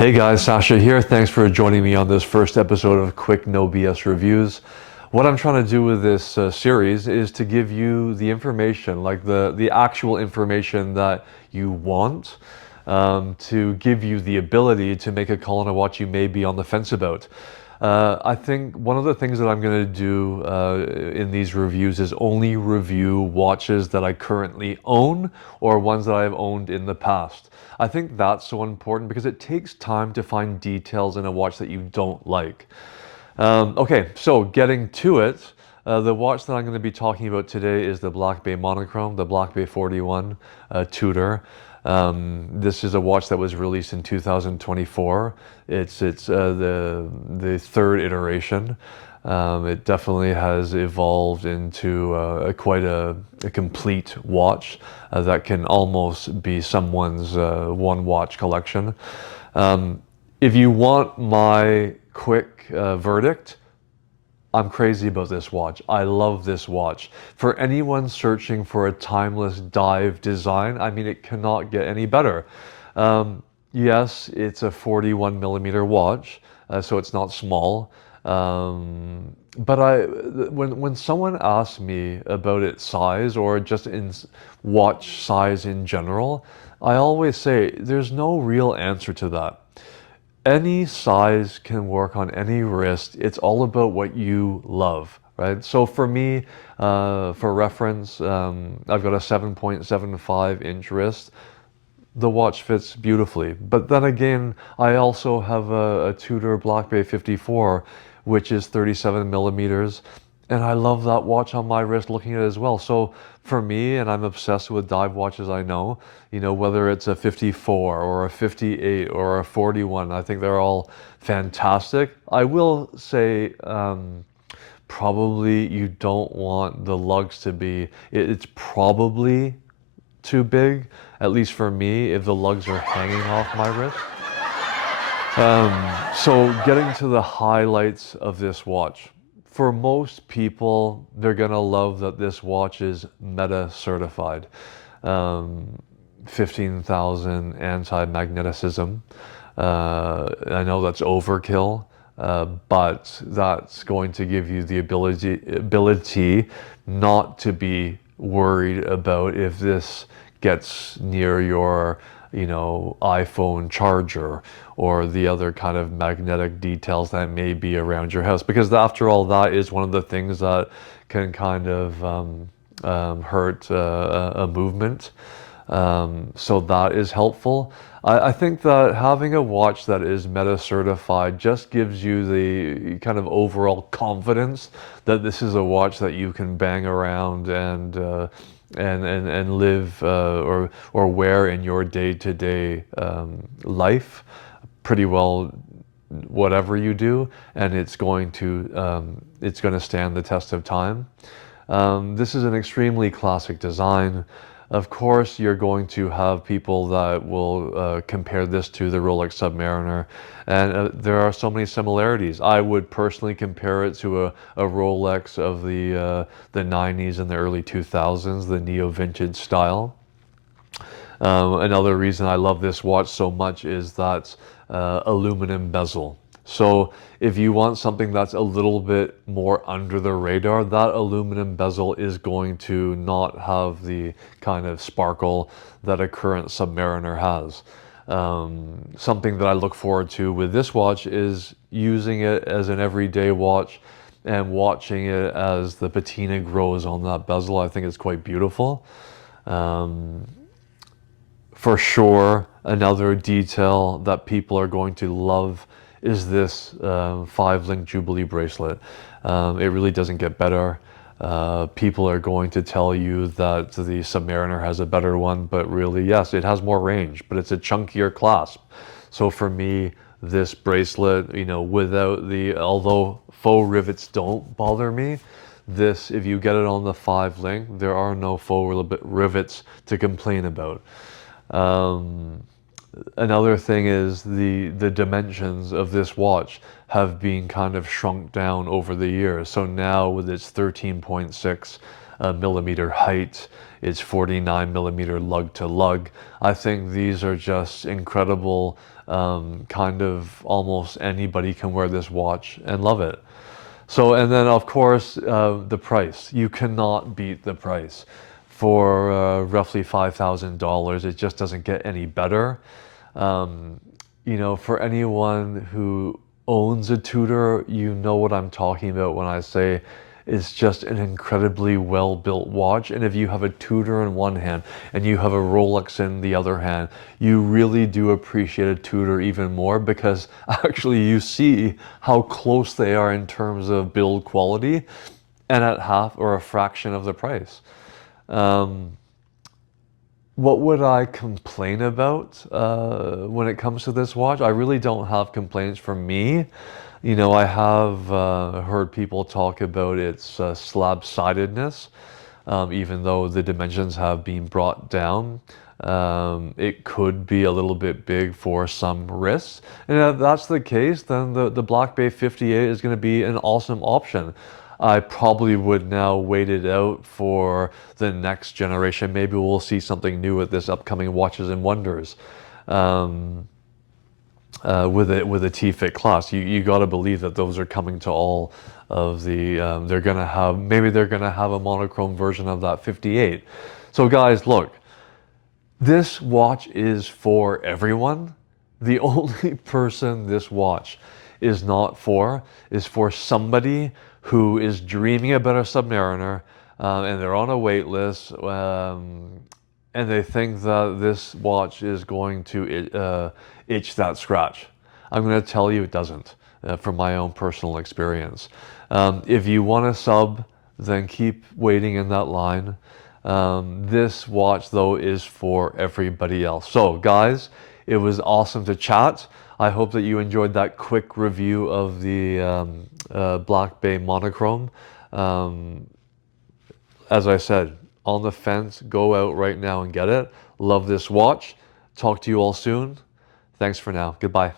Hey guys, Sasha here. Thanks for joining me on this first episode of Quick No BS Reviews. What I'm trying to do with this series is to give you the information, like the actual information that you want, to give you the ability to make a call on a watch you may be on the fence about. I think one of the things that I'm going to do in these reviews is only review watches that I currently own or ones that I've owned in the past. I think that's so important because it takes time to find details in a watch that you don't like. Okay, so getting to it, the watch that I'm going to be talking about today is the Blackbay Monochrome, the Blackbay 41 Tudor. This is a watch that was released in 2024. It's the third iteration. It definitely has evolved into quite a complete watch that can almost be someone's one watch collection. If you want my quick verdict, I'm crazy about this watch. I love this watch. For anyone searching for a timeless dive design, I mean, it cannot get any better. Yes, it's a 41 millimeter watch, so it's not small. But when someone asks me about its size or just in watch size in general, I always say there's no real answer to that. Any size can work on any wrist. It's all about what you love, right? So for me, for reference, I've got a 7.75-inch wrist. The watch fits beautifully. But then again, I also have a Tudor Blackbay 54, which is 37 millimeters. And I love that watch on my wrist looking at it as well. So for me, and I'm obsessed with dive watches, I know, whether it's a 54 or a 58 or a 41, I think they're all fantastic. I will say, probably you don't want the lugs to be, it's probably too big, at least for me, if the lugs are hanging off my wrist. So getting to the highlights of this watch. For most people, they're gonna love that this watch is Meta certified. 15,000 anti-magnetism. I know that's overkill, but that's going to give you the ability not to be worried about if this gets near your, iPhone charger or the other kind of magnetic details that may be around your house. Because after all, that is one of the things that can kind of hurt a movement. So that is helpful. I think that having a watch that is Meta certified just gives you the kind of overall confidence that this is a watch that you can bang around and live or wear in your day-to-day life pretty well, whatever you do, and it's going to stand the test of time. This is an extremely classic design. Of course, you're going to have people that will compare this to the Rolex Submariner, and there are so many similarities. I would personally compare it to a Rolex of the 90s and the early 2000s, the neo-vintage style. Another reason I love this watch so much is that aluminum bezel. So if you want something that's a little bit more under the radar, that aluminum bezel is going to not have the kind of sparkle that a current Submariner has. Something that I look forward to with this watch is using it as an everyday watch and watching it as the patina grows on that bezel. I think it's quite beautiful. For sure, another detail that people are going to love is this 5-link Jubilee bracelet. It really doesn't get better. People are going to tell you that the Submariner has a better one, but really, yes, it has more range, but it's a chunkier clasp. So for me, this bracelet, without although faux rivets don't bother me, this, if you get it on the 5-link, there are no faux rivets to complain about. Another thing is the dimensions of this watch have been kind of shrunk down over the years. So now with its 13.6 millimeter height, its 49 millimeter lug to lug, I think these are just incredible kind of almost anybody can wear this watch and love it. So, and then of course, the price. You cannot beat the price. For roughly $5,000, it just doesn't get any better. You know, for anyone who owns a Tudor, you know what I'm talking about when I say it's just an incredibly well-built watch. And if you have a Tudor in one hand and you have a Rolex in the other hand, you really do appreciate a Tudor even more, because actually you see how close they are in terms of build quality, and at half or a fraction of the price. Um, what would I complain about when it comes to this watch? I really don't have complaints for me. You know, I have heard people talk about its slab-sidedness, even though the dimensions have been brought down. It could be a little bit big for some wrists. And if that's the case, then the Blackbay 58 is going to be an awesome option. I probably would now wait it out for the next generation. Maybe we'll see something new with this upcoming Watches and Wonders. With a T-Fit class, you got to believe that those are coming to all of the. They're gonna have, maybe they're gonna have a monochrome version of that 58. So guys, look, this watch is for everyone. The only person this watch is not for is for somebody who is dreaming about a Submariner, and they're on a wait list, and they think that this watch is going to itch that scratch. I'm going to tell you it doesn't, from my own personal experience. If you want a sub, then keep waiting in that line. This watch, though, is for everybody else. So, guys, it was awesome to chat. I hope that you enjoyed that quick review of the Blackbay Monochrome. As I said, on the fence, go out right now and get it. Love this watch. Talk to you all soon. Thanks for now. Goodbye.